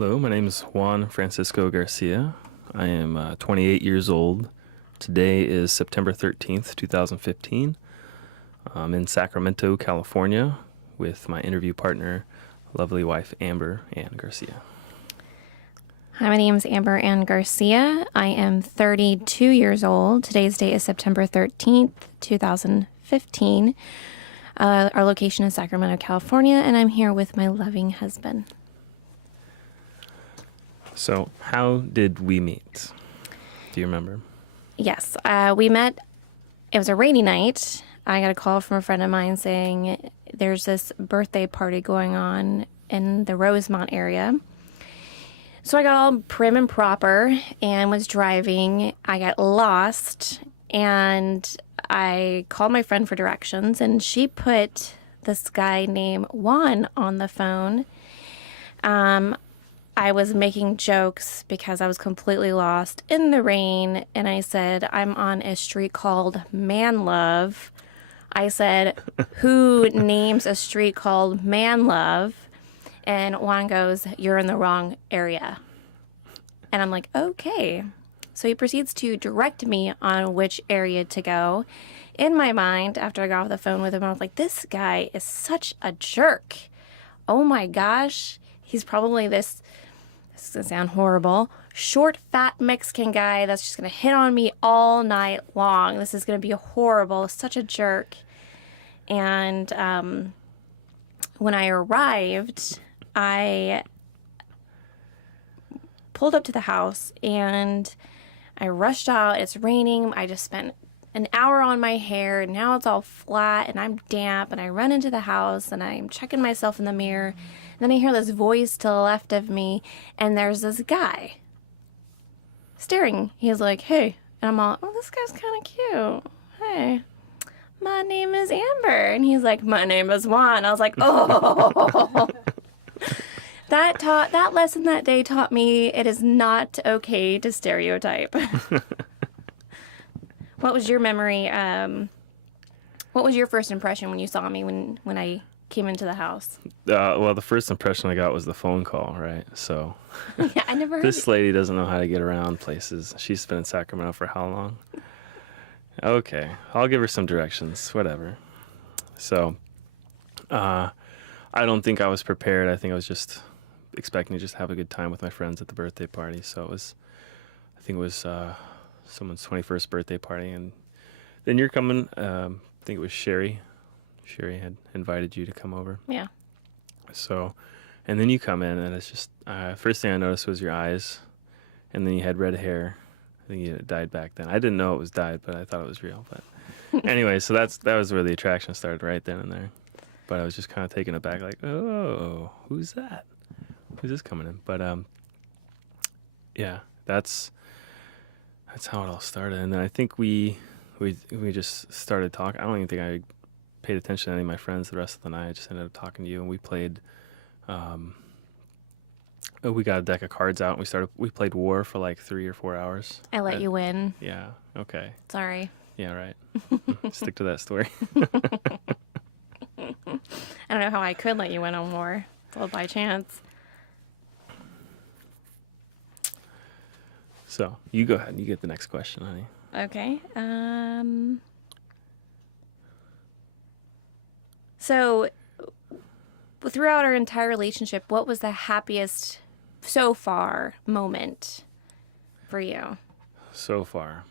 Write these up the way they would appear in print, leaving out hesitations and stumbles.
Hello, my name is Juan Francisco Garcia. I am 28 years old. Today is September 13th, 2015. I'm in Sacramento, California with my interview partner, lovely wife Amber Ann Garcia. Hi, my name is Amber Ann Garcia. I am 32 years old. Today's date is September 13th, 2015. Our location is Sacramento, California, and I'm here with my loving husband. So, how did we meet? Do you remember? Yes, we met. It was a rainy night. I got a call from a friend of mine saying there's this birthday party going on in the Rosemont area. So I got all prim and proper and was driving. I got lost and I called my friend for directions, and she put this guy named Juan on the phone. I was making jokes because I was completely lost in the rain, and I said, I'm on a street called Man Love. I said, who names a street called Man Love? And Juan goes, you're in the wrong area. And I'm like, okay. So he proceeds to direct me on which area to go. In my mind, after I got off the phone with him, I was like, this guy is such a jerk. Oh my gosh. He's probably this is going to sound horrible, short, fat Mexican guy that's just going to hit on me all night long. This is going to be horrible. Such a jerk. And when I arrived, I pulled up to the house and I rushed out. It's raining. I just spent an hour on my hair, and now it's all flat and I'm damp, and I run into the house and I'm checking myself in the mirror. And then I hear this voice to the left of me, and there's this guy staring. He's like, hey. And I'm all, oh, this guy's kind of cute. Hey, my name is Amber. And he's like, my name is Juan. I was like, oh. That lesson that day taught me it is not okay to stereotype. What was your memory? What was your first impression when you saw me when I came into the house? Well, the first impression I got was the phone call, right? So, yeah, I never heard this lady doesn't know how to get around places. She's been in Sacramento for how long? Okay, I'll give her some directions, whatever. So, I don't think I was prepared. I think I was just expecting to just have a good time with my friends at the birthday party. So I think it was someone's 21st birthday party, and then you're coming. I think it was Sherry. Sherry had invited you to come over. Yeah. So, and then you come in, and it's just first thing I noticed was your eyes, and then you had red hair. I think you had dyed back then. I didn't know it was dyed, but I thought it was real. But anyway, so that was where the attraction started, right then and there. But I was just kind of taken aback, like, oh, who's that? Who's this coming in? But yeah, that's how it all started. And then I think we just started talking. I don't even think I paid attention to any of my friends the rest of the night. I just ended up talking to you, and we played. We got a deck of cards out, and we played War for like 3 or 4 hours. I let you win. Yeah. Okay. Sorry. Yeah. Right. Stick to that story. I don't know how I could let you win on War. It's all by chance. So you go ahead. You get the next question, honey. Okay. So throughout our entire relationship, what was the happiest so far moment for you? So far,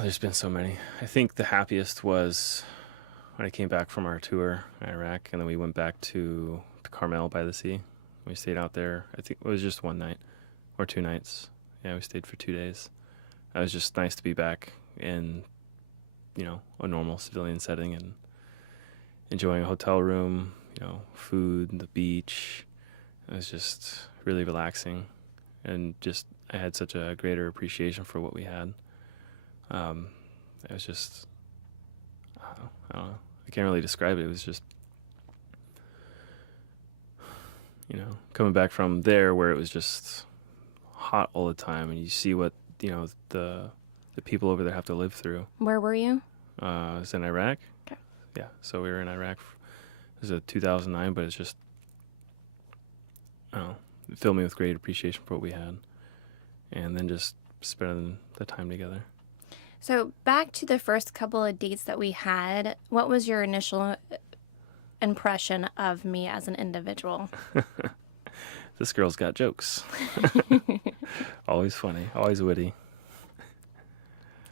there's been so many. I think the happiest was when I came back from our tour in Iraq, and then we went back to Carmel by the sea. We stayed out there. I think it was just one night or 2 nights. Yeah, we stayed for 2 days. It was just nice to be back in, a normal civilian setting and enjoying a hotel room, food, the beach. It was just really relaxing, and just I had such a greater appreciation for what we had. It was just, I don't know. I can't really describe it. It was just, coming back from there where it was just hot all the time, and you see what, the people over there have to live through. Where were you? I was in Iraq. Okay. Yeah, so we were in Iraq. It was a 2009, but it's just oh, it filled me with great appreciation for what we had, and then just spending the time together. So back to the first couple of dates that we had, what was your initial impression of me as an individual? This girl's got jokes. Always funny, always witty.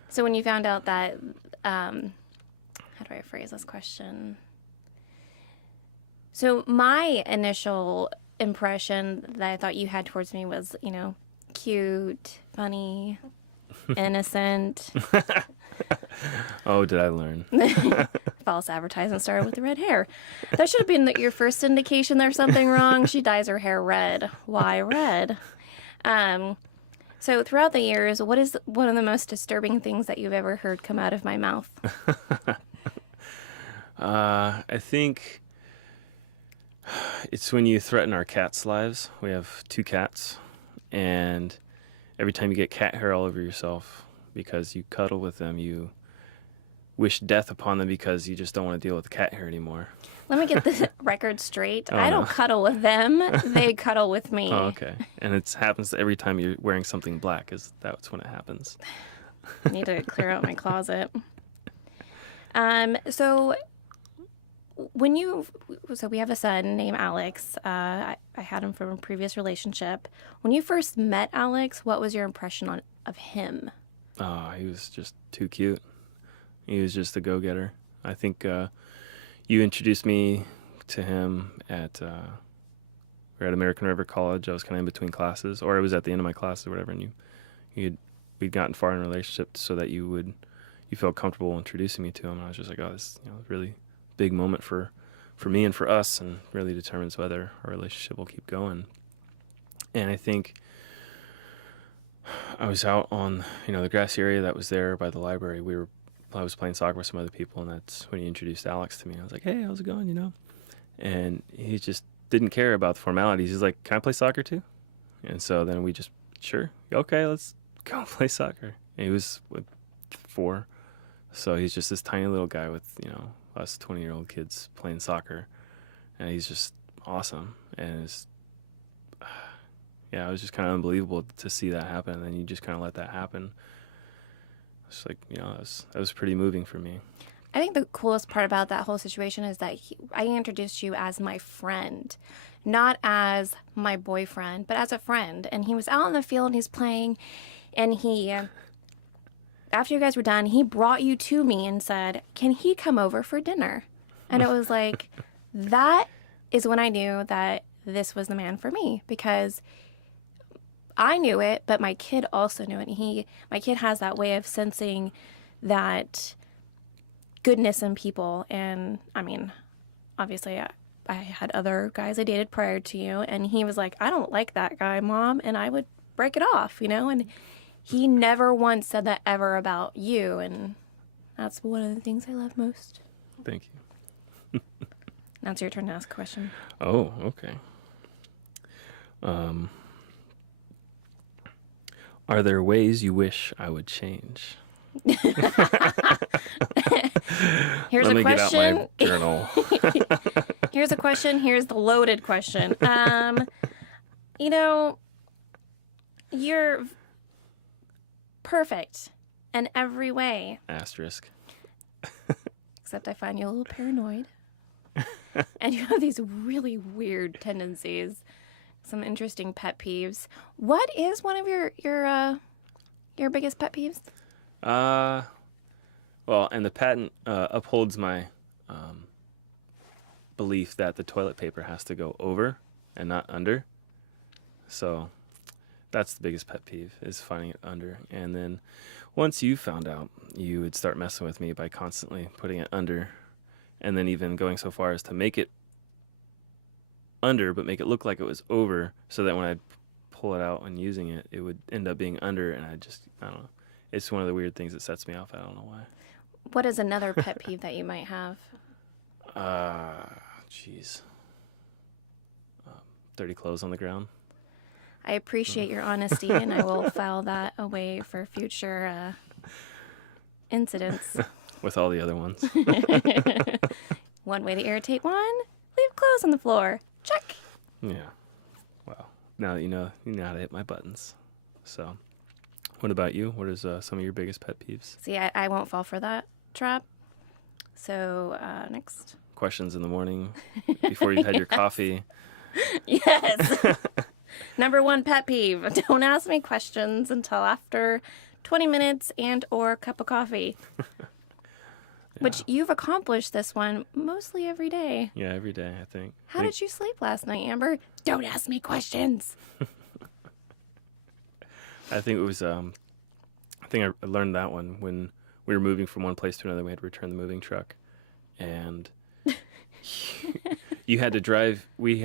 So when you found out that, how do I phrase this question? So my initial impression that I thought you had towards me was, cute, funny, innocent. Oh, did I learn? False advertisement started with the red hair. That should have been your first indication there's something wrong. She dyes her hair red. Why red? So throughout the years, what is one of the most disturbing things that you've ever heard come out of my mouth? I think it's when you threaten our cats' lives. We have 2 cats, and every time you get cat hair all over yourself because you cuddle with them, you wish death upon them because you just don't want to deal with the cat hair anymore. Let me get the record straight. Oh, I don't no. cuddle with them. They cuddle with me. Oh, okay. And it happens every time you're wearing something black. That's when it happens. I need to clear out my closet. So we have a son named Alex. I had him from a previous relationship. When you first met Alex, what was your impression of him? Oh, he was just too cute. He was just a go-getter. I think you introduced me to him at we're at American River College. I was kind of in between classes, or it was at the end of my class or whatever, and we'd gotten far in a relationship so that you felt comfortable introducing me to him. And I was just like, oh, this really big moment for me and for us, and really determines whether our relationship will keep going. And I think I was out on the grassy area that was there by the library. I was playing soccer with some other people, and that's when he introduced Alex to me. I was like, hey, how's it going, And he just didn't care about the formalities. He's like, can I play soccer too? And so then we just, sure, okay, let's go play soccer. And he was 4, so he's just this tiny little guy with, us 20-year-old kids playing soccer. And he's just awesome. And it was just kind of unbelievable to see that happen. And then you just kind of let that happen. It's like, that was pretty moving for me. I think the coolest part about that whole situation is that I introduced you as my friend, not as my boyfriend, but as a friend. And he was out in the field and he's playing, and after you guys were done, he brought you to me and said, can he come over for dinner? And it was like, that is when I knew that this was the man for me, because I knew it, but my kid also knew it. And my kid has that way of sensing that goodness in people. And I mean, obviously I had other guys I dated prior to you, and he was like, I don't like that guy, Mom. And I would break it off, and he never once said that ever about you. And that's one of the things I love most. Thank you. Now it's your turn to ask a question. Oh, okay. Are there ways you wish I would change? Here's Let a me get out question. my journal. Here's a question. Here's the loaded question. You're perfect in every way. Asterisk. Except I find you a little paranoid. And you have these really weird tendencies. Some interesting pet peeves. What is one of your biggest pet peeves? Well, and the patent upholds my belief that the toilet paper has to go over and not under. So that's the biggest pet peeve, is finding it under. And then once you found out, you would start messing with me by constantly putting it under, and then even going so far as to make it under, but make it look like it was over, so that when I'd pull it out and using it, it would end up being under, and I don't know. It's one of the weird things that sets me off. I don't know why. What is another pet peeve that you might have? Jeez. Dirty clothes on the ground. I appreciate your honesty, and I will file that away for future incidents. With all the other ones. One way to irritate one, leave clothes on the floor. Check. Yeah. Wow. now that you know how to hit my buttons. So, what about you? What is some of your biggest pet peeves? See, I won't fall for that trap. So, next. Questions in the morning before you've had your coffee. Yes. Number one pet peeve. Don't ask me questions until after 20 minutes and or a cup of coffee. Which you've accomplished this one mostly every day. Yeah, every day, I think. How did you sleep last night, Amber? Don't ask me questions. I think it was, I learned that one when we were moving from one place to another. We had to return the moving truck. And you had to drive, was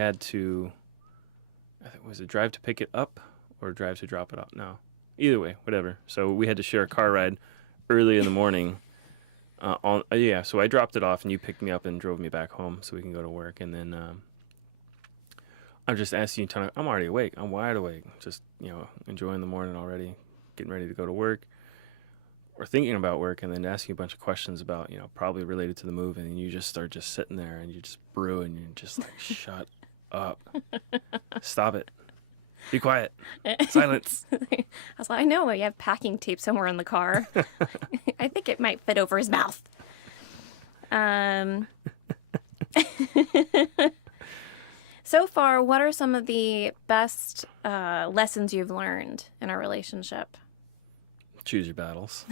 it drive to pick it up or drive to drop it off? No, either way, whatever. So we had to share a car ride early in the morning. So I dropped it off and you picked me up and drove me back home so we can go to work. And then I'm just asking you, I'm already awake. I'm wide awake. Just, enjoying the morning already, getting ready to go to work or thinking about work, and then asking a bunch of questions about, probably related to the move. And then you just start just sitting there and you just brew and you're just like, shut up. Stop it. Be quiet. Silence. I was like, I know you have packing tape somewhere in the car. I think it might fit over his mouth. So far, what are some of the best lessons you've learned in our relationship? Choose your battles.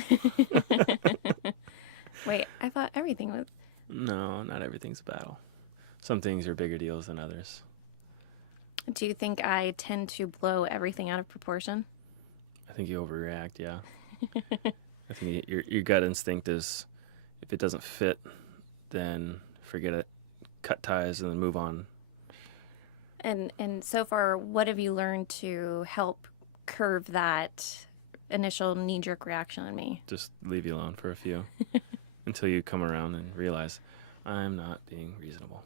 Wait, I thought everything was... No, not everything's a battle. Some things are bigger deals than others. Do you think I tend to blow everything out of proportion? I think you overreact, yeah. I think your gut instinct is, if it doesn't fit, then forget it. Cut ties and then move on. And so far, what have you learned to help curve that initial knee-jerk reaction in me? Just leave you alone for a few until you come around and realize I'm not being reasonable.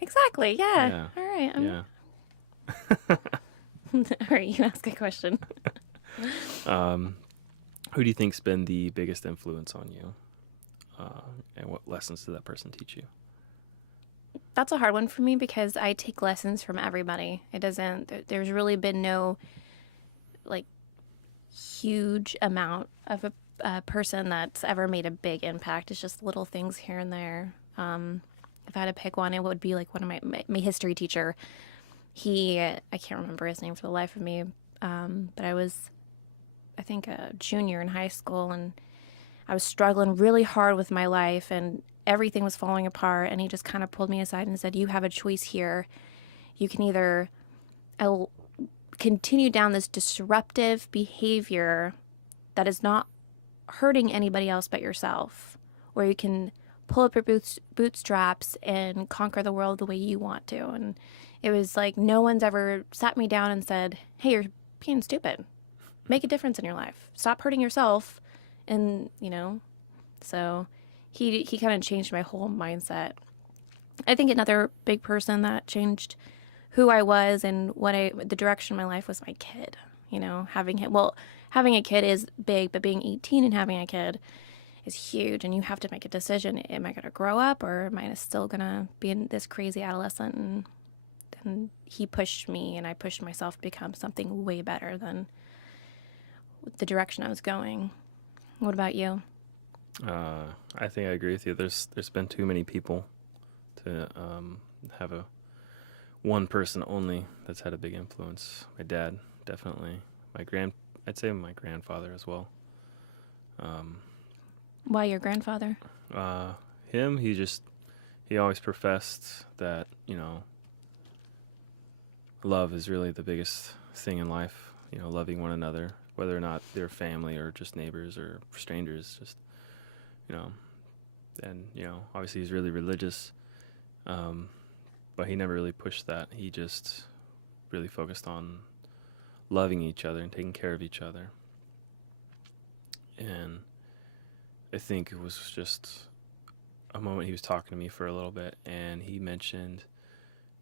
Exactly, yeah. All right. Yeah. All right, you ask a question. Who do you think's been the biggest influence on you? And what lessons did that person teach you? That's a hard one for me because I take lessons from everybody. There's really been no, huge amount of a person that's ever made a big impact. It's just little things here and there. If I had to pick one, it would be like one of my history teacher. I can't remember his name for the life of me, but I was, I think, a junior in high school, and I was struggling really hard with my life, and everything was falling apart, and he just kind of pulled me aside and said, you have a choice here. You can either continue down this disruptive behavior that is not hurting anybody else but yourself, or you can pull up your bootstraps and conquer the world the way you want to. And it was like no one's ever sat me down and said, hey, you're being stupid. Make a difference in your life. Stop hurting yourself. And, so he kind of changed my whole mindset. I think another big person that changed who I was and the direction of my life was my kid. Having a kid is big, but being 18 and having a kid is huge, and you have to make a decision. Am I going to grow up, or am I still going to be in this crazy adolescent? And he pushed me, and I pushed myself to become something way better than the direction I was going. What about you? I think I agree with you. There's been too many people to have one person only that's had a big influence. My dad, definitely. I'd say my grandfather as well. Why your grandfather? Him, he always professed that, love is really the biggest thing in life, loving one another, whether or not they're family or just neighbors or strangers, just, and, obviously he's really religious, but he never really pushed that. He just really focused on loving each other and taking care of each other. And I think it was just a moment he was talking to me for a little bit, and he mentioned,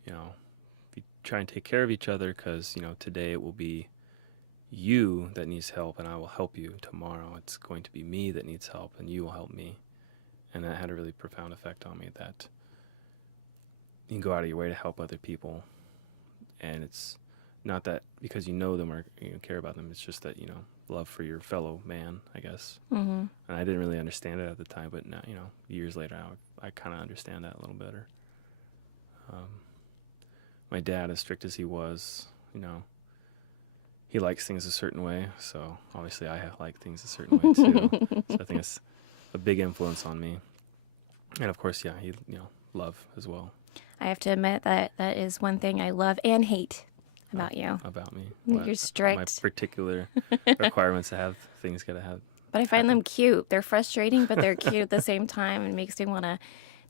we try and take care of each other because, today it will be you that needs help and I will help you. Tomorrow it's going to be me that needs help and you will help me. And that had a really profound effect on me, that you can go out of your way to help other people and it's not that because you know them or care about them. It's just that love for your fellow man, I guess. Mm-hmm. And I didn't really understand it at the time, but now years later, I kind of understand that a little better. My dad, as strict as he was, he likes things a certain way, so obviously I like things a certain way too. So I think it's a big influence on me. And of course, yeah, he love as well. I have to admit that is one thing I love and hate about you. About me. You're strict. My particular requirements to have things gotta have. But I find them cute. They're frustrating, but they're cute at the same time. It makes me want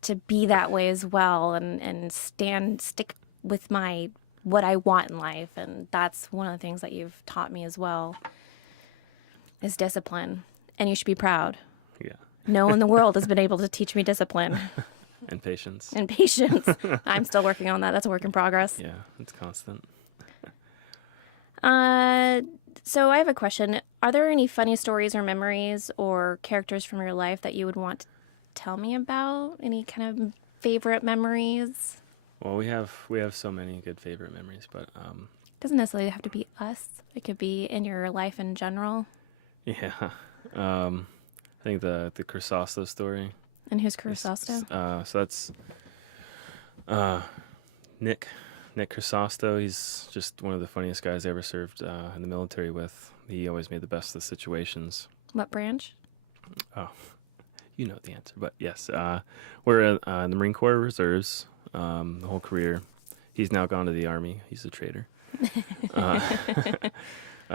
to be that way as well and stick with what I want in life. And that's one of the things that you've taught me as well is discipline. And you should be proud. Yeah. No one in the world has been able to teach me discipline. And patience. And patience. I'm still working on that. That's a work in progress. Yeah, it's constant. So I have a question. Are there any funny stories or memories or characters from your life that you would want to tell me about? Any kind of favorite memories? Well, we have so many good favorite memories, but Doesn't necessarily have to be us. It could be in your life in general. yeah. I think the Rosasco story. And who's Rosasco? So that's Nick Rosasco. He's just one of the funniest guys I ever served in the military with. He always made the best of the situations. What branch? Oh, you know the answer, but yes, we're in the Marine Corps Reserves the whole career. He's now gone to the Army. He's a traitor.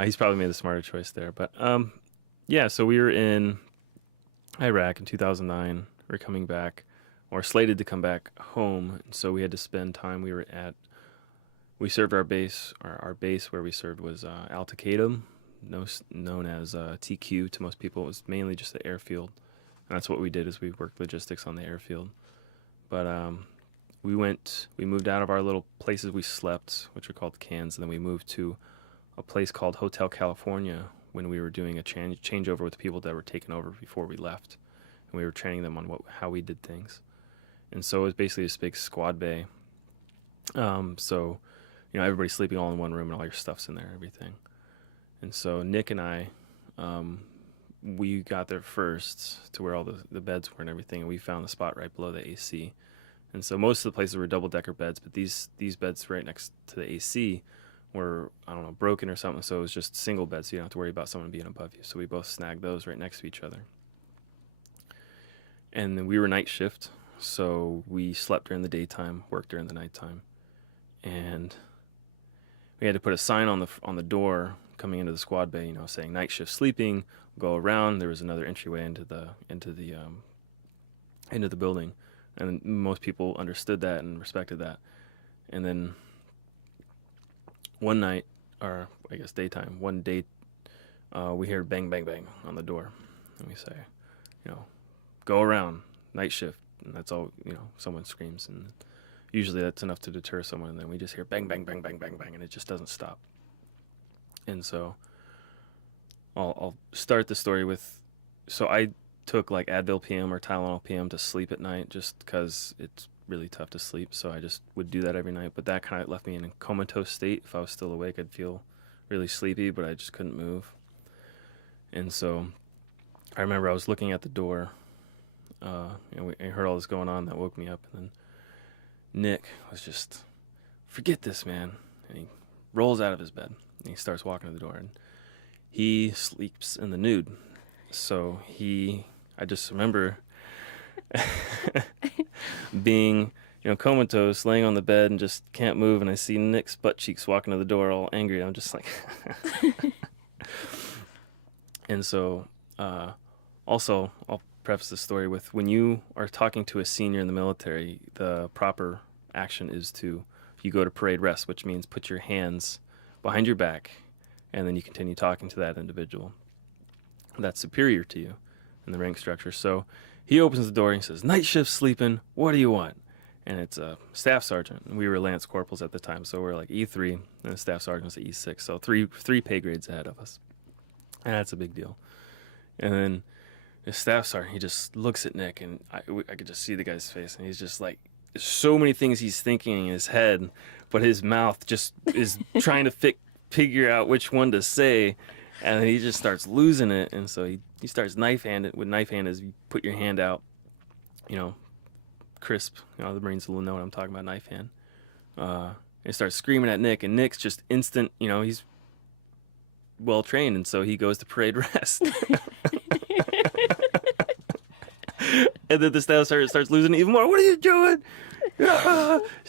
He's probably made the smarter choice there, but yeah. So we were in Iraq in 2009. We're coming back, or slated to come back home. So we had to spend time. We served our base. Our base where we served was Al Taqadim, known as TQ to most people. It was mainly just the airfield, and that's what we did. Is we worked logistics on the airfield. But we moved out of our little places we slept, which are called cans, and then we moved to a place called Hotel California when we were doing a changeover with people that were taken over before we left. And we were training them on how we did things. And so it was basically this big squad bay. So, everybody's sleeping all in one room and all your stuff's in there, everything. And so Nick and I, we got there first to where all the beds were and everything, and we found the spot right below the AC. And so most of the places were double-decker beds, but these beds right next to the AC were, I don't know, broken or something, so it was just single beds, so you don't have to worry about someone being above you. So we both snagged those right next to each other. And then we were night shift, so we slept during the daytime, worked during the nighttime. And we had to put a sign on the door coming into the squad bay, saying night shift sleeping, go around. There was another entryway into the building. And most people understood that and respected that. And then one night, or I guess daytime, one day, we hear bang, bang, bang on the door. And we say, go around, night shift. And that's all, someone screams. And usually that's enough to deter someone. And then we just hear bang, bang, bang, bang, bang, bang. And it just doesn't stop. And so I'll start the story with, so I took like Advil PM or Tylenol PM to sleep at night just because it's really tough to sleep. So I just would do that every night. But that kind of left me in a comatose state. If I was still awake, I'd feel really sleepy, but I just couldn't move. And so I remember I was looking at the door. I heard all this going on that woke me up. And then Nick was just, forget this, man. And he rolls out of his bed and he starts walking to the door. And he sleeps in the nude. So I just remember being, comatose, laying on the bed and just can't move. And I see Nick's butt cheeks walking to the door all angry. I'm just like, and so, also I'll preface the story with, when you are talking to a senior in the military, the proper action is you go to parade rest, which means put your hands behind your back and then you continue talking to that individual that's superior to you in the rank structure. So he opens the door and he says, night shift sleeping, what do you want? And it's a staff sergeant. And we were lance corporals at the time, so we're like E3, and the staff sergeant's at E6, so three pay grades ahead of us. And that's a big deal. And then the staff sergeant, he just looks at Nick, and I could just see the guy's face, and he's just like, so many things he's thinking in his head, but his mouth just is trying to figure out which one to say, and then he just starts losing it, and so he starts knife handed. With knife hand is you put your hand out, crisp. The Marines will know what I'm talking about. Knife hand. And starts screaming at Nick, and Nick's just instant. He's well trained, and so he goes to parade rest. And then the staff sergeant starts losing it even more. What are you doing? He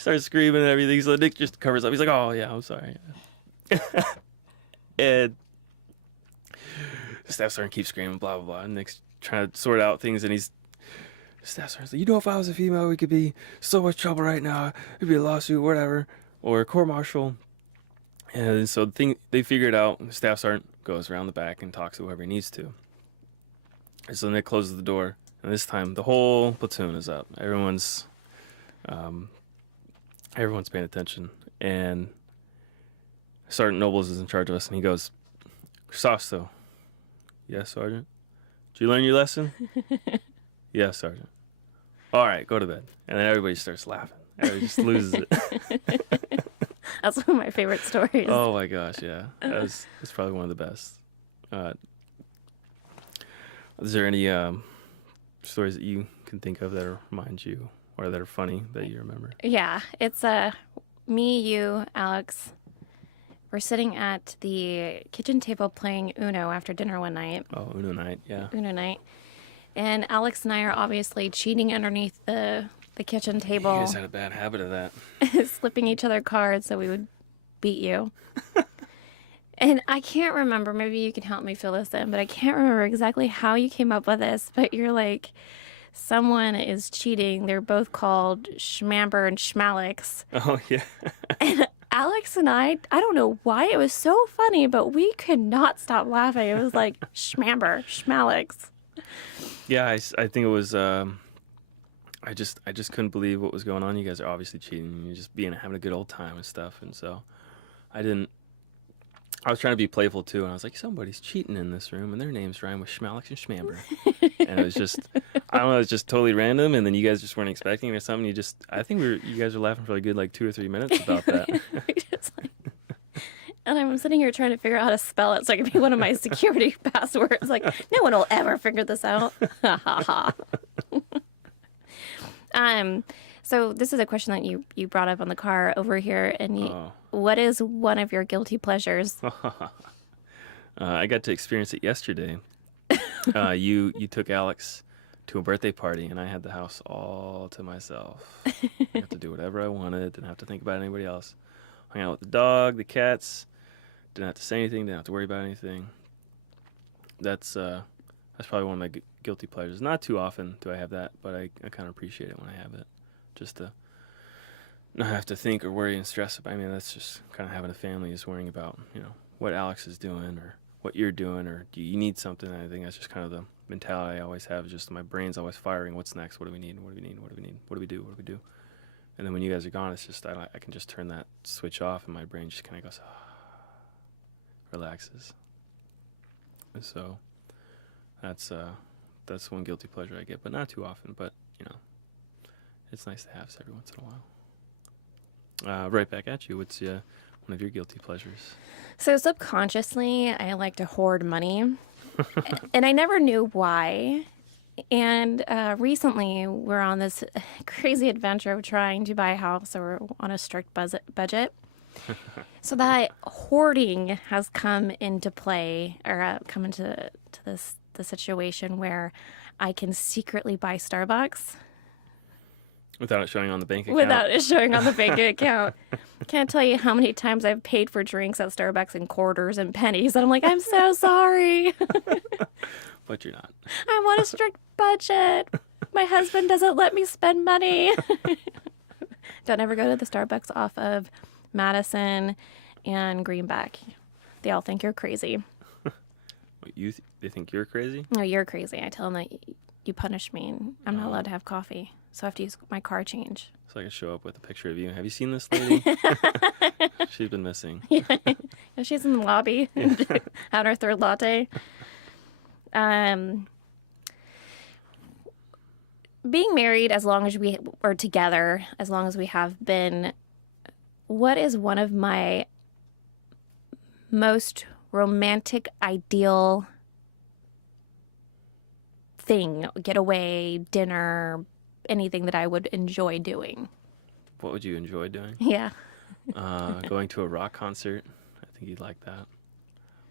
starts screaming and everything. So Nick just covers up. He's like, "Oh yeah, I'm sorry." And the staff sergeant keeps screaming, blah blah blah. And Nick's trying to sort out things, and the staff sergeant's like, if I was a female, we could be so much trouble right now. It'd be a lawsuit, whatever, or a court martial. And so they figure it out. The staff sergeant goes around the back and talks to whoever he needs to. And so Nick closes the door. And this time, the whole platoon is up. Everyone's paying attention. And Sergeant Nobles is in charge of us, and he goes, "Rosasco." "Yes, Sergeant." "Did you learn your lesson?" "Yes, Sergeant." "All right, go to bed." And then everybody starts laughing. Everybody just loses it. That's one of my favorite stories. Oh my gosh, yeah. That's probably one of the best. Is there any stories that you can think of that remind you or that are funny that you remember? Yeah, it's me, you, Alex. We're sitting at the kitchen table playing Uno after dinner one night. Oh, Uno night, yeah. Uno night. And Alex and I are obviously cheating underneath the kitchen table. You guys had a bad habit of that. Slipping each other cards so we would beat you. And I can't remember, maybe you can help me fill this in, but I can't remember exactly how you came up with this, but you're like, someone is cheating. They're both called Schmamber and Schmalix. Oh, yeah. And Alex and I don't know why it was so funny, but we could not stop laughing. It was like Schmamber, Schmalix. Yeah, I think it was, I just couldn't believe what was going on. You guys are obviously cheating. You're just having a good old time and stuff. And so I was trying to be playful too, and I was like, somebody's cheating in this room, and their names rhyme with Schmalix and Schmamber. And it was just, I don't know, it was just totally random, and then you guys just weren't expecting it or something. I think you guys were laughing for a good 2 or 3 minutes about that. And I'm sitting here trying to figure out how to spell it so it can be one of my security passwords. Like, no one will ever figure this out. Ha ha ha. So this is a question that you brought up on the car over here, and what is one of your guilty pleasures? I got to experience it yesterday. You took Alex to a birthday party, and I had the house all to myself. I got to do whatever I wanted, didn't have to think about anybody else. Hung out with the dog, the cats, didn't have to say anything, didn't have to worry about anything. That's probably one of my guilty pleasures. Not too often do I have that, but I kind of appreciate it when I have it. Just to not have to think or worry and stress about. I mean, that's just kind of having a family, is worrying about, what Alex is doing or what you're doing, or do you need something. I think that's just kind of the mentality I always have. Just my brain's always firing. What's next? What do we need? What do we need? What do we need? What do we do? What do we do? And then when you guys are gone, it's just I can just turn that switch off, and my brain just kind of goes, relaxes. And so that's one guilty pleasure I get, but not too often. But it's nice to have every once in a while. Right back at you. What's one of your guilty pleasures? So subconsciously, I like to hoard money, and I never knew why. And recently, we're on this crazy adventure of trying to buy a house, so we're on a strict budget. So that hoarding has come into play, or come into the situation where I can secretly buy Starbucks. Without it showing on the bank account? Without it showing on the bank account. Can't tell you how many times I've paid for drinks at Starbucks in quarters and pennies. And I'm like, I'm so sorry. But you're not. I want a strict budget. My husband doesn't let me spend money. Don't ever go to the Starbucks off of Madison and Greenback. They all think you're crazy. They think you're crazy? No, you're crazy. I tell them that you punish me and I'm not allowed to have coffee. So I have to use my car change. So I can show up with a picture of you. Have you seen this lady? She's been missing. Yeah, she's in the lobby having her third latte. being married as long as we are together, as long as we have been, what is one of my most romantic, ideal thing, getaway, dinner, anything that I would enjoy doing? What would you enjoy doing? Yeah. Going to a rock concert. I think you'd like that.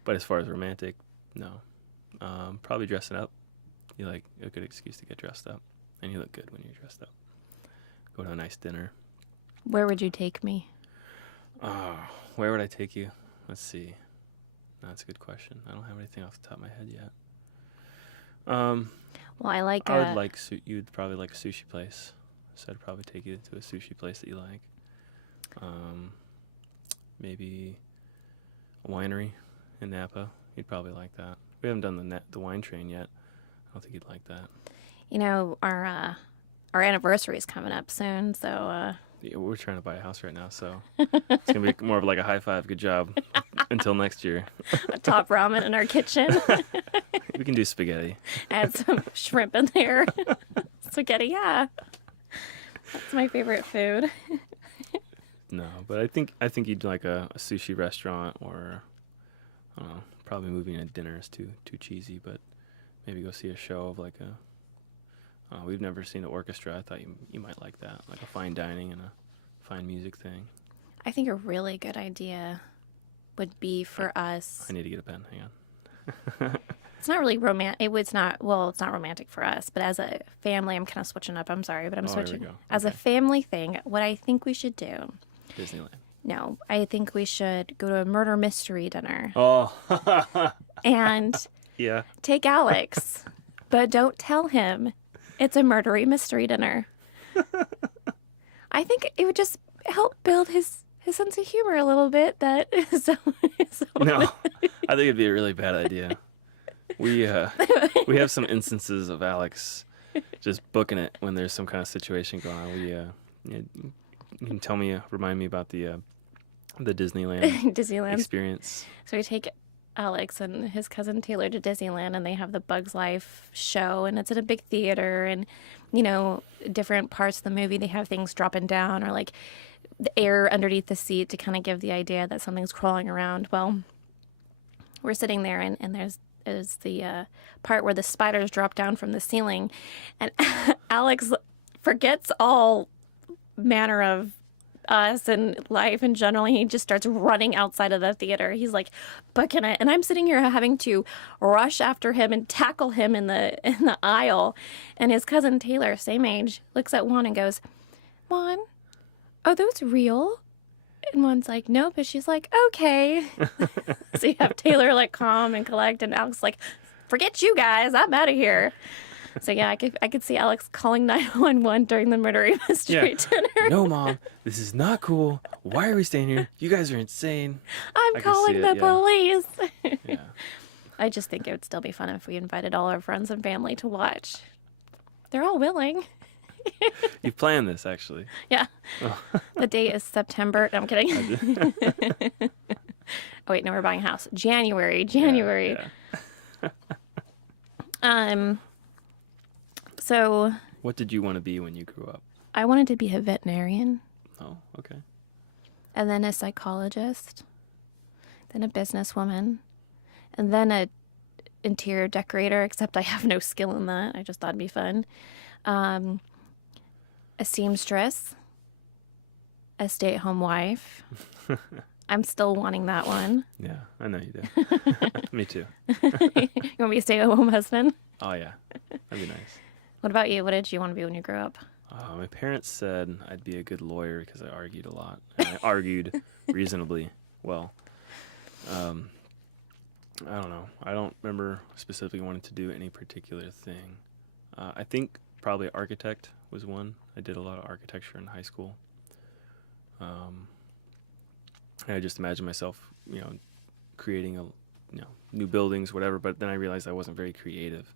But as far as romantic, no. Probably dressing up. You like a good excuse to get dressed up. And you look good when you're dressed up. Go to a nice dinner. Where would you take me? Where would I take you? Let's see. That's a good question. I don't have anything off the top of my head yet. Well, I like. I would like. You'd probably like a sushi place, so I'd probably take you to a sushi place that you like. Maybe a winery in Napa. You'd probably like that. We haven't done the wine train yet. I don't think you'd like that. You know, our anniversary is coming up soon, so. Yeah, we're trying to buy a house right now, so it's gonna be more of like a high five. Good job. Until next year. A top ramen in our kitchen. We can do spaghetti. Add some shrimp in there. Spaghetti, yeah. That's my favorite food. No, but I think you'd like a sushi restaurant, or I don't know, probably moving to dinner is too cheesy, but maybe go see a show of like we've never seen an orchestra. I thought you might like that, like a fine dining and a fine music thing. I think a really good idea would be for us. I need to get a pen. Hang on. It's not really romantic. It's not romantic for us, but as a family, I'm kind of switching up. I'm sorry, but I'm switching. Here we go. As a family thing, what I think we should do. Disneyland. No, I think we should go to a murder mystery dinner. Oh. And Yeah. take Alex, but don't tell him it's a murdery mystery dinner. I think it would just help build his sense of humor a little bit. No, I think it'd be a really bad idea. We have some instances of Alex just booking it when there's some kind of situation going on. You can remind me about the Disneyland experience. So we take Alex and his cousin Taylor to Disneyland, and they have the Bugs Life show, and it's in a big theater, and different parts of the movie they have things dropping down or like the air underneath the seat to kind of give the idea that something's crawling around. Well, we're sitting there, and there's the part where the spiders drop down from the ceiling, and Alex forgets all manner of us and life in general. He just starts running outside of the theater. He's like booking it, and I'm sitting here having to rush after him and tackle him in the aisle. And his cousin Taylor, same age, looks at Juan and goes, "Juan, are those real?" And Juan's like, "Nope." But she's like, "Okay." So you have Taylor like calm and collect, and Alex like, "Forget you guys, I'm out of here." So yeah, I could see Alex calling 911 during the murder mystery dinner. No, Mom, this is not cool. Why are we staying here? You guys are insane. I'm calling the police. Yeah. I just think it would still be fun if we invited all our friends and family to watch. They're all willing. You planned this, actually. Yeah. Oh. The date is September. No, I'm kidding. Oh, wait, no, we're buying a house. January. Yeah. So. What did you want to be when you grew up? I wanted to be a veterinarian. Oh, okay. And then a psychologist. Then a businesswoman. And then a interior decorator, except I have no skill in that. I just thought it'd be fun. A seamstress. A stay-at-home wife. I'm still wanting that one. Yeah, I know you do. Me too. You want to be a stay-at-home husband? Oh, yeah. That'd be nice. What about you? What did you want to be when you grew up? My parents said I'd be a good lawyer because I argued a lot. And I argued reasonably well. I don't know. I don't remember specifically wanting to do any particular thing. I think probably architect was one. I did a lot of architecture in high school. And I just imagined myself, creating new buildings, whatever. But then I realized I wasn't very creative.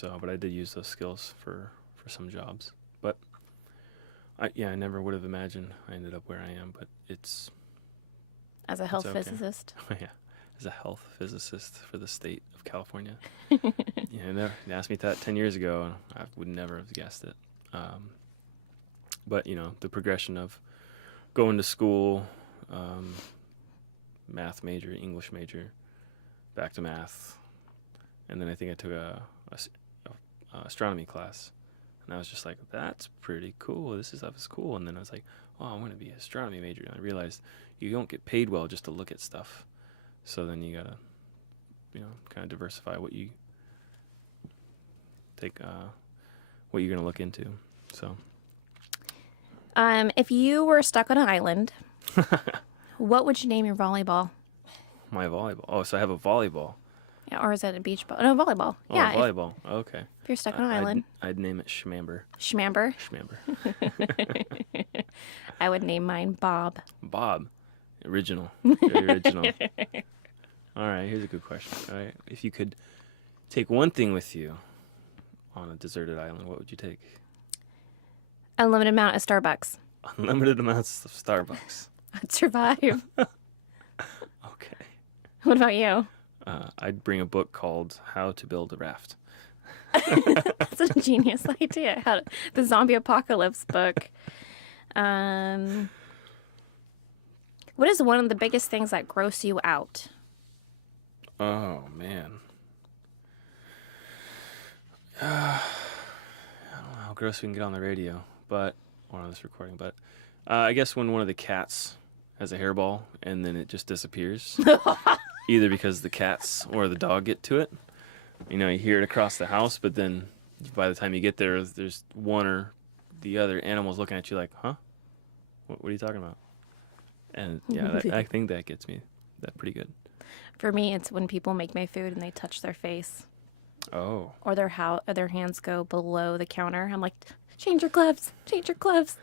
But I did use those skills for some jobs. But I never would have imagined I ended up where I am. But it's as a health okay. physicist. Yeah, as a health physicist for the state of California. They asked me that 10 years ago, and I would never have guessed it. But, the progression of going to school, math major, English major, back to math, and then I think I took a astronomy class, and I was just like, that's pretty cool. This stuff is cool. And then I was like, oh, I want to be an astronomy major. And I realized you don't get paid well just to look at stuff. So then you gotta, kind of diversify what you take, what you're gonna look into. So, if you were stuck on an island, what would you name your volleyball? my volleyball. Oh, so I have a volleyball. Yeah, or is it a beach ball? No, volleyball. Oh, Yeah, volleyball. Okay. If you're stuck on an island. I'd name it Schmamber. Schmamber. Schmamber. I would name mine Bob. Bob. Original. Very original. All right, here's a good question. All right. If you could take one thing with you on a deserted island, what would you take? Unlimited amount of Starbucks. Unlimited amounts of Starbucks. I'd survive. Okay. What about you? I'd bring a book called How to Build a Raft. That's a genius idea. The zombie apocalypse book. What is one of the biggest things that gross you out? Oh, man. I don't know how gross we can get on the radio, or on this recording, but I guess when one of the cats has a hairball and then it just disappears, either because the cats or the dog get to it. You hear it across the house, but then by the time you get there, there's one or the other animals looking at you like, huh? What are you talking about? And yeah, I think that gets me that pretty good. For me, it's when people make my food and they touch their face. Oh. Or their hands go below the counter. I'm like, change your gloves. Change your gloves.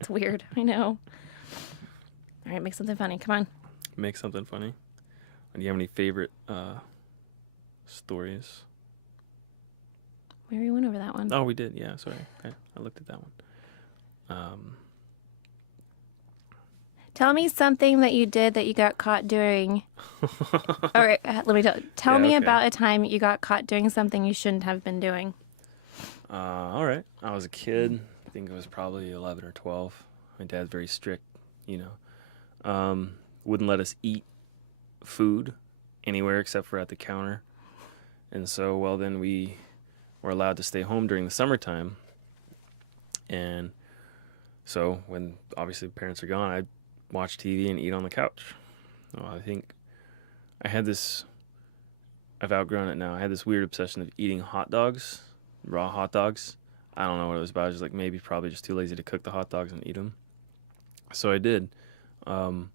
It's weird. I know. All right, make something funny. Come on. Make something funny. Do you have any favorite stories? We already went over that one. Oh, we did. Yeah, sorry. Okay. I looked at that one. Tell me something that you did that you got caught doing. All right, let me tell me about a time you got caught doing something you shouldn't have been doing. All right. I was a kid. I think I was probably 11 or 12. My dad's very strict, wouldn't let us eat food anywhere except for at the counter. And so, then we were allowed to stay home during the summertime. And so when obviously parents are gone, I'd watch TV and eat on the couch. Well, I think I've outgrown it now. I had this weird obsession of eating hot dogs, raw hot dogs. I don't know what it was about. I was just like probably just too lazy to cook the hot dogs and eat them. So I did. And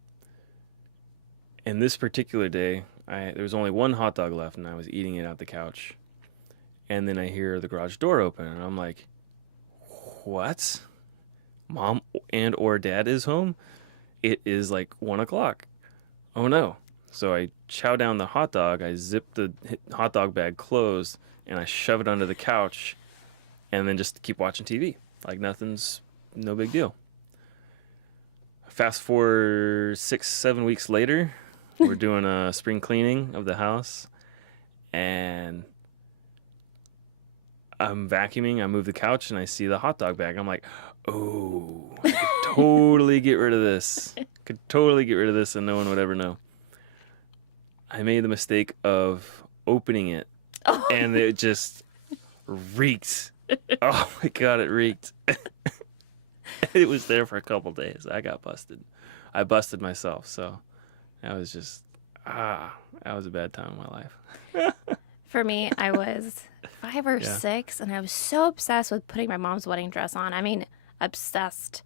this particular day, there was only one hot dog left, and I was eating it at the couch. And then I hear the garage door open, and I'm like, what? Mom and or dad is home? It is like 1 o'clock. Oh no. So I chow down the hot dog, I zip the hot dog bag closed, and I shove it under the couch, and then just keep watching TV. Like no big deal. Fast forward 6-7 weeks later, we're doing a spring cleaning of the house, and I'm vacuuming. I move the couch, and I see the hot dog bag. I'm like, oh, I could totally get rid of this. And no one would ever know. I made the mistake of opening it, and it just reeked. Oh my God, it reeked. It was there for a couple days. I got busted. I busted myself. So that was just, that was a bad time in my life. For me, I was 5 or 6, and I was so obsessed with putting my mom's wedding dress on. I mean, obsessed.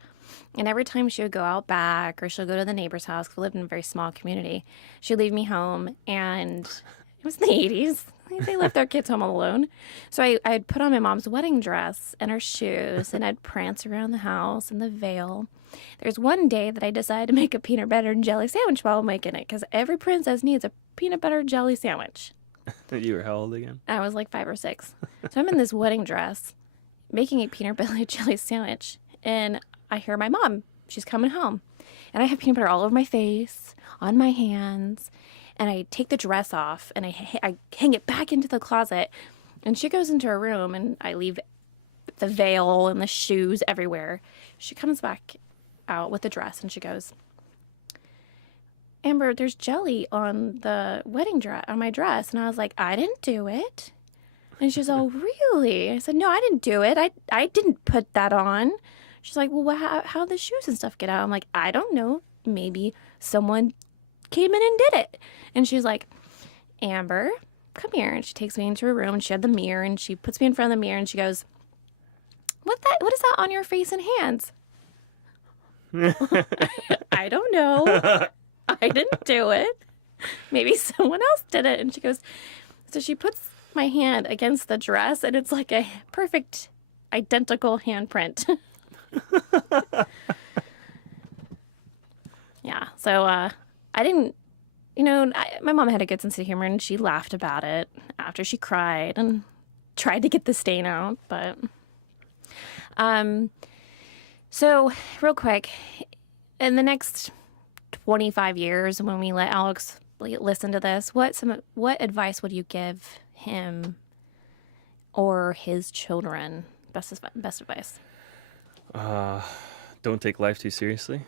And every time she would go out back or she'll go to the neighbor's house, because we lived in a very small community, she'd leave me home, and it was in the 80s. They left their kids home alone. So I'd put on my mom's wedding dress and her shoes, and I'd prance around the house in the veil. There's one day that I decided to make a peanut butter and jelly sandwich while making it, because every princess needs a peanut butter jelly sandwich. You were how old again? I was like 5 or 6. So I'm in this wedding dress making a peanut butter jelly sandwich, and I hear my mom she's coming home. And I have peanut butter all over my face, on my hands. And I take the dress off and I hang it back into the closet. And she goes into her room and I leave the veil and the shoes everywhere. She comes back out with the dress and she goes, Amber, there's jelly on the wedding dress, on my dress. And I was like, I didn't do it. And she's, oh, really? I said, no, I didn't do it. I didn't put that on. She's like, well, how'd the shoes and stuff get out? I'm like, I don't know. Maybe someone came in and did it. And she's like, Amber, come here. And she takes me into her room and she had the mirror and she puts me in front of the mirror and she goes, what is that on your face and hands? I don't know. I didn't do it. Maybe someone else did it. And she goes, so she puts my hand against the dress and it's like a perfect identical handprint. Yeah. So I didn't, my mom had a good sense of humor and she laughed about it after she cried and tried to get the stain out. But so real quick, in the next 25 years, when we let Alex listen to this, what advice would you give him or his children? Best advice. Don't take life too seriously.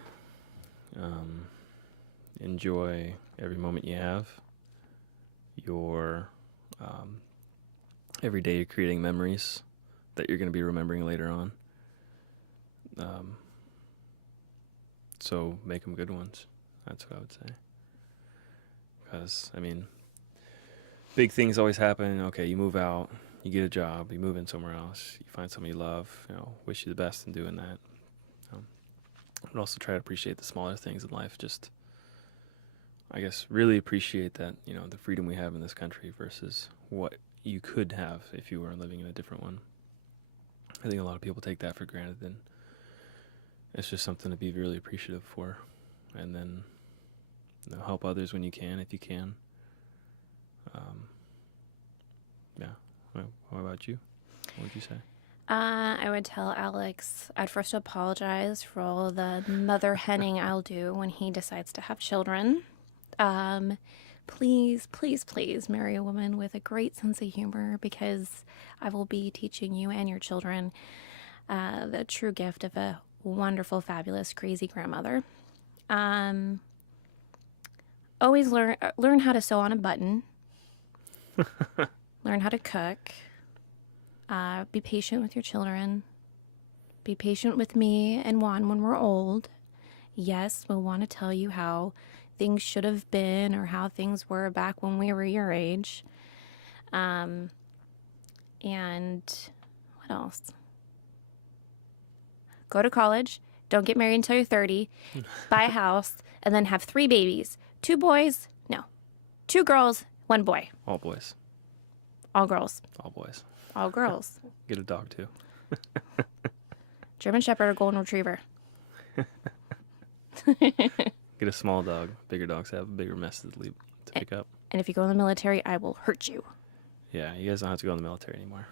Enjoy every moment you have. Every day you're creating memories that you're going to be remembering later on. So make them good ones. That's what I would say. Because, big things always happen. Okay, you move out, you get a job, you move in somewhere else, you find someone you love, wish you the best in doing that. But also try to appreciate the smaller things in life. Just, I guess, really appreciate that, the freedom we have in this country versus what you could have if you were living in a different one. I think a lot of people take that for granted, and it's just something to be really appreciative for. And then, help others when you can, if you can. Yeah. What about you? What would you say? I would tell Alex I'd first apologize for all the mother henning I'll do when he decides to have children. Please, please, please marry a woman with a great sense of humor, because I will be teaching you and your children the true gift of a wonderful, fabulous, crazy grandmother. Always learn how to sew on a button. Learn how to cook. Be patient with your children. Be patient with me and Juan when we're old. Yes, we'll want to tell you how things should have been or how things were back when we were your age. And what else? Go to college. Don't get married until you're 30. Buy a house. And then have 3 babies. 2 boys. No. 2 girls, 1 boy. All boys. All girls. All boys. All girls. Get a dog, too. German Shepherd or Golden Retriever. Get a small dog. Bigger dogs have bigger messes to pick up. And if you go in the military, I will hurt you. Yeah, you guys don't have to go in the military anymore.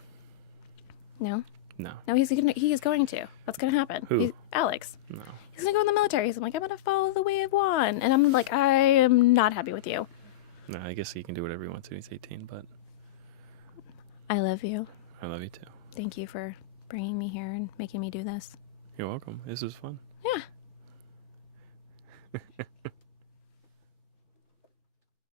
No? No. No, he is going to. What's going to happen? Who? Alex. No. He's going to go in the military. So I'm like, I'm going to follow the way of Juan. And I'm like, I am not happy with you. No, I guess he can do whatever he wants to. He's 18, but I love you. I love you, too. Thank you for bringing me here and making me do this. You're welcome. This was fun. Yeah.